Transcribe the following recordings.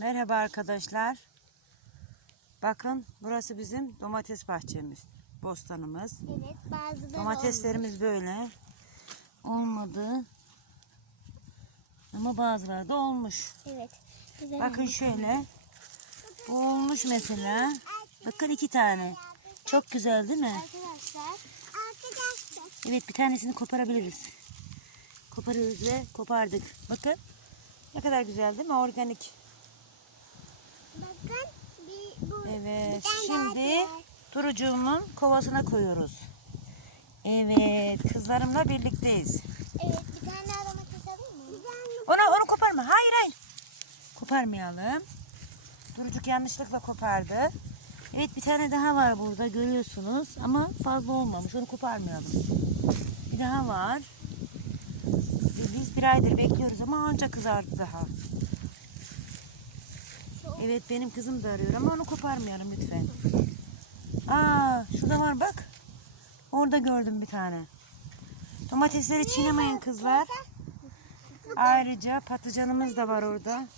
Merhaba arkadaşlar. Bakın burası bizim domates bahçemiz. Bostanımız. Evet bazıları Domateslerimiz böyle. Olmadı. Ama bazıları da olmuş. olmuş. Evet. Güzel Bakın olmuş. şöyle. Bu olmuş mesela. Bakın iki tane. Çok güzel değil mi? Arkadaşlar. Arkadaşlar. Evet bir tanesini koparabiliriz. Koparıyoruz ve kopardık. Bakın. Ne kadar güzel değil mi? Organik. Bakın bir bu. Evet. bir Şimdi turucuğumun kovasına koyuyoruz. Evet. Kızlarımla birlikteyiz. Evet bir tane alayım mı? Bir tane. Onu, onu koparma. Hayır hayır. Koparmayalım. Turucuk yanlışlıkla kopardı. Evet bir tane daha var burada görüyorsunuz. Ama fazla olmamış. Onu koparmayalım. Bir daha var. Biz bir aydır bekliyoruz ama ancak kızardı daha. Evet benim kızım da arıyor ama onu koparmayalım lütfen. Aa şurada var bak. Orada gördüm bir tane. Domatesleri çiğnemeyin kızlar. Ayrıca patlıcanımız da var orada.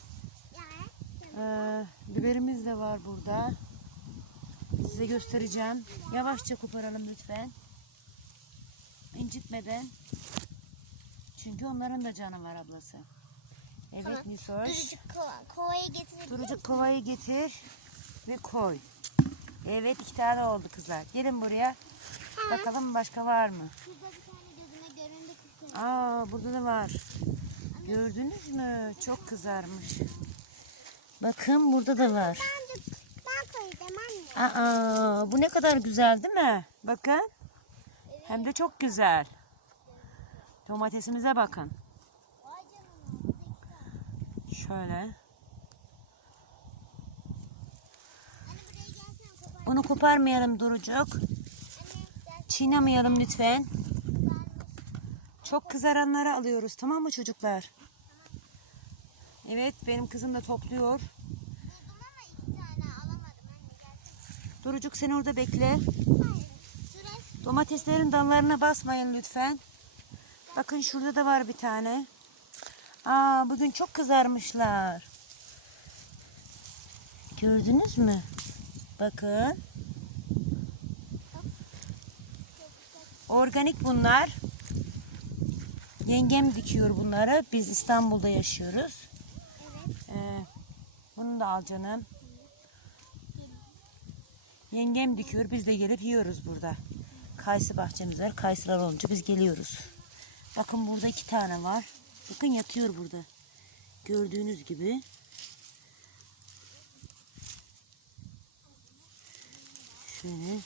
Ee, biberimiz de var burada. Size göstereceğim. Yavaşça koparalım lütfen. İncitmeden. Çünkü onların da canı var ablası. Evet Nisoş. Durucuk kova. Kovayı getirebilir Durucuk kovayı getir ve koy. Evet iki tane oldu kızlar. Gelin buraya. Bakalım başka var mı? Şurada bir tane gözüme göründü kızım. Aa burada da var. Gördünüz mü? Çok kızarmış. Bakın burada da var. Ben, koyacağım anne. Aa bu ne kadar güzel değil mi? Bakın. Hem de çok güzel. Domatesimize bakın. Vay canına. bu da güzel. Şöyle. Bunu koparmayalım Durucuk. Çiğnemeyelim lütfen. Çok kızaranları alıyoruz tamam mı çocuklar? Evet benim kızım da topluyor. Durucuk sen orada bekle. Domateslerin dallarına basmayın lütfen. Bakın şurada da var bir tane. Aa bugün çok kızarmışlar. Gördünüz mü? Bakın. Organik bunlar. Yengem dikiyor bunları. Biz İstanbul'da yaşıyoruz. Evet. Ee, bunu da al canım. Yengem dikiyor. Biz de gelip yiyoruz burada. Kayısı bahçemiz var. Kayısılar olunca biz geliyoruz. Bakın burada iki tane var. Bakın yatıyor burada. Gördüğünüz gibi. Şöyle.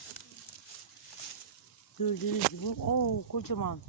Gördüğünüz gibi. Oo kocaman.